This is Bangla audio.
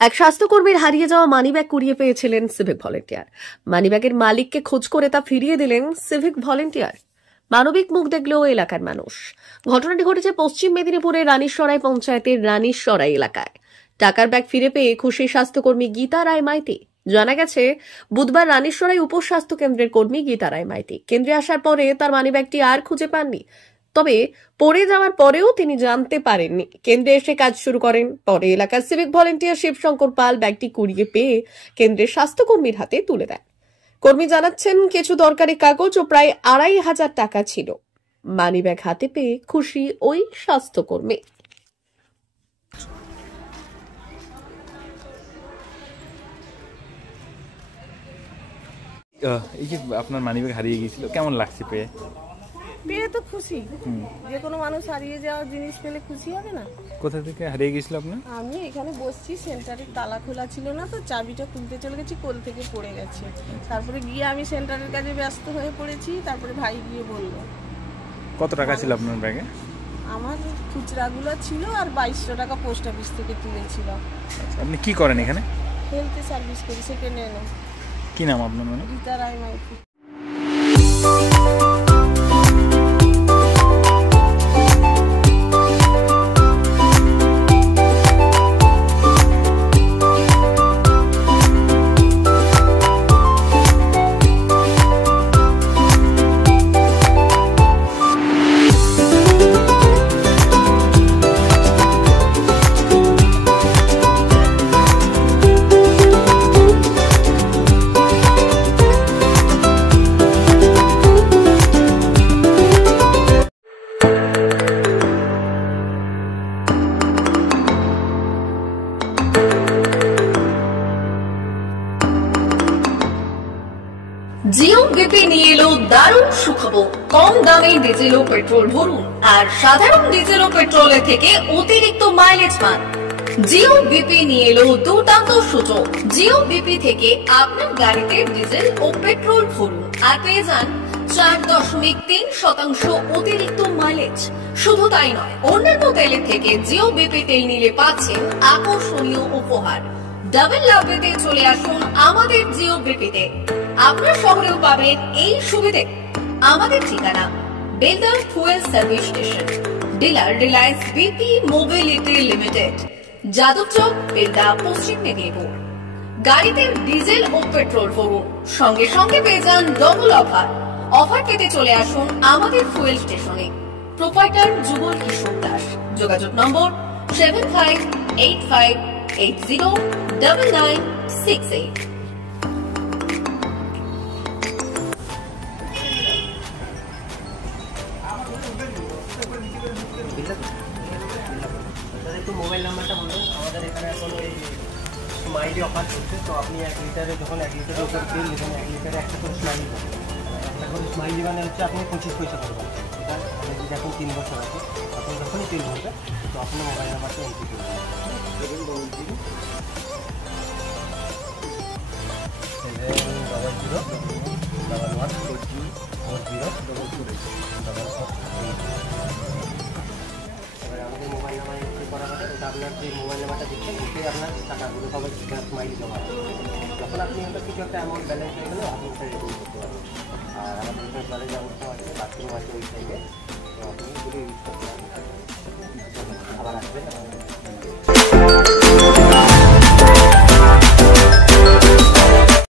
এক স্বাস্থ্যকর্মীর হারিয়ে যাওয়া মানিব্যাগ কুড়িয়ে পেয়েছিলেন সিভিক ভলেন্টিয়ার। মানিব্যাগের মালিককে খোঁজ করে তা ফিরিয়ে দিলেন সিভিক ভলেন্টিয়ার। মানবিক মুখ দেখলো এলাকার মানুষ। ঘটনাটি ঘটেছে পশ্চিম মেদিনীপুরের রানীসরাই পঞ্চায়েতের রানীসরাই এলাকায়। টাকার ব্যাগ ফিরে পেয়ে খুশি স্বাস্থ্যকর্মী গীতা রায় মাইতি। জানা গেছে, বুধবার রানীসরাই উপস্বাস্থ্য কেন্দ্রের কর্মী গীতা রায় মাইতি কেন্দ্রে আসার পরে তার মানিব্যাগটি আর খুঁজে পাননি। তবে পড়ে যাওয়ার পরেও তিনি জানতে পারেননি। কেন্দ্রে এসে কাজ শুরু করেন। পরে এলাকার সিভিক ভলেন্টিয়ার শিবশঙ্কর পাল ব্যাগটি কুড়িয়ে পেয়ে কেন্দ্রের স্বাস্থ্যকর্মীর হাতে তুলে দেন। কর্মী জানাচ্ছেন, কিছু দরকারি কাগজ ও প্রায় ২৫০০ টাকা ছিল। মানিব্যাগ হাতে পেয়ে খুশি ওই স্বাস্থ্যকর্মী। এই যে আপনার মানিব্যাগ হারিয়ে গিয়েছিল, কেমন লাগছে পেয়ে? পেয়ে তো খুশি। যে কোনো মানুষ হারিয়ে যাওয়া জিনিস পেলে খুশি হবে না? কোথা থেকে হারিয়ে গিয়েছিল আপনার? আমি এখানে বসছি, সেন্টারের তালা খোলা ছিল না, তো চাবিটা খুলতে চলে গেছি, কোল থেকে পড়ে গেছে। তারপরে গিয়ে আমি সেন্টারের কাজে ব্যস্ত হয়ে পড়েছি। তারপরে ভাই গিয়ে বললো। কত টাকা ছিল আপনার ব্যাগে? আমার খুচরাগুলো ছিল আর ২২০০ টাকা পোস্ট অফিস থেকে তুলেছিল। আপনি কি করেন এখানে? হেলথ সার্ভিস করি, সেকেন্ড হ্যান্ড। কি নাম আপনার? মানে গীতা রায় মাইতি। জিও বিপি নিয়ে এলো দারুণ সুখবর। কম দামে ডিজেল ও পেট্রোল ভরুন আর সাধারণ ডিজেল ও পেট্রোলের থেকে অতিরিক্ত মাইলেজ পান। জিও বিপি নিয়ে এলো দুর্দান্ত সুযোগ। জিও বিপি থেকে আপনার গাড়িতে ডিজেল ও পেট্রোল ভরুন আর পেয়ে যান ৪.৩% অতিরিক্ত মাইলেজ। শুধু তাই নয়, অন্যান্য তেলের থেকে জিও বিপি তেল নিলে পাচ্ছেন আকর্ষণীয় উপহার। ডাবল লাভ পেতে চলে আসুন আমাদের জিও বিপিতে। আপনার শহরেও পাবেন এই সুবিধে। আমাদের ঠিকানা Belda fuel service station, dealer Reliance BP mobility limited, Jadabchak, Belda, পশ্চিম মেদিনীপুর। গাড়িতে ডিজেল ও পেট্রোল ভরুন, সঙ্গে সঙ্গে পেয়ে যান ডবল অফার। অফার পেতে চলে আসুন আমাদের ফুয়েল স্টেশনে। প্রোপাইটার যুগল কিশোর দাস। যোগাযোগ নম্বর 7585809968। একটু মোবাইল নাম্বারটা বলুন। আমাদের এখানে এখন এই স্মাইলি অফার চলছে, তো আপনি 1 লিটারে যখন 1 লিটারের উপর তেল নেবেন, 1 লিটারে একটা করে স্মাইলি পাবেন। একটা করে স্মাইলি মানে হচ্ছে আপনি 25 পয়সা করবেন। এটা আপনি যদি এখন 3 বছর আছে, আপনি যখনই তেল ভরবেন তো আপনার মোবাইল নাম্বারটা এন্ট্রি করবেন। 711404044 আমাদের মোবাইল নাম্বার এন্ট্রি করা হবে। ওটা আপনার যে মোবাইল নাম্বারটা দিচ্ছেন ওটাই আপনার টাকাগুলো সবাই স্মাইলি জমা হবে। যখন আপনি ওটা কিছু একটা অ্যামাউন্ট ব্যালেন্স হয়ে গেলে আপনি ওটা রেডিং করতে পারবেন। আর আমাদের এখানে জলের ব্যবস্থা আছে, বাথরুম আছে ওই সাইডে, তো আপনি এগুলো ইউজ করতে পারবেন। আবার আসবেন।